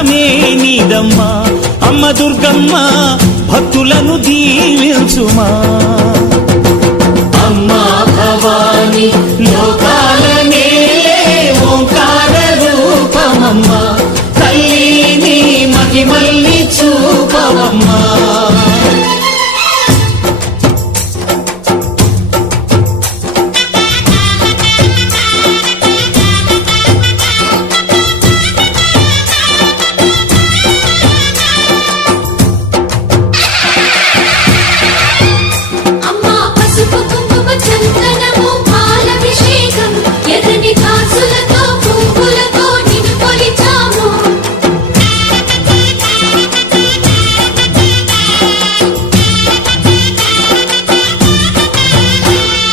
సింహరథమే నీదమ్మా అమ్మ దుర్గమ్మ భక్తులను దీవించుమా. అమ్మా భవాని లోకాల ఓంకార రూపమమ్మా. తల్లిని మహిమల్ని చూపవమ్మా.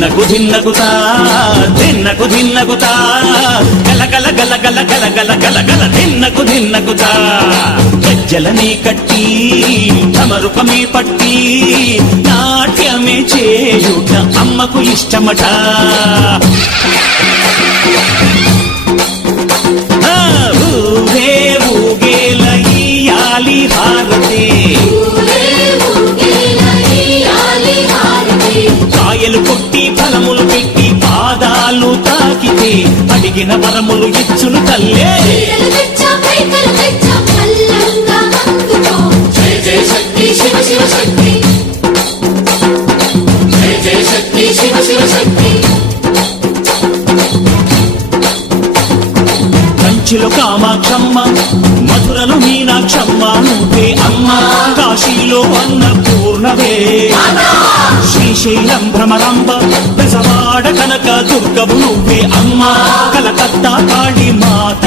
దిన్నకు దిన్నగుతా దిన్నకు దిన్నగుతా గల గల గల గల గల గల గల గలగల దిన్నకు ధిన్నకుతా గజ్జలనే కట్టి తమరుపమే పట్టి. నాట్యమే చేయుట అమ్మకు ఇష్టమట. ఊగే ఊగేల భారతే తాకితే అడిగిన వరములు ఇచ్చును తల్లే. శివ శివ శక్తి. జయ జయ శక్తి శివ శివ శక్తి. కంచిలో కామాక్షమ్మ మధురలు మీనాక్షమ్మ నువ్వే అమ్మ కాశీలో అన్నపూర్ణవే. శ్రీశైలం భ్రమరంబ బెజవాడ కనక దుర్గము నువ్వే అమ్మా. కలకత్తా కాళీ మాత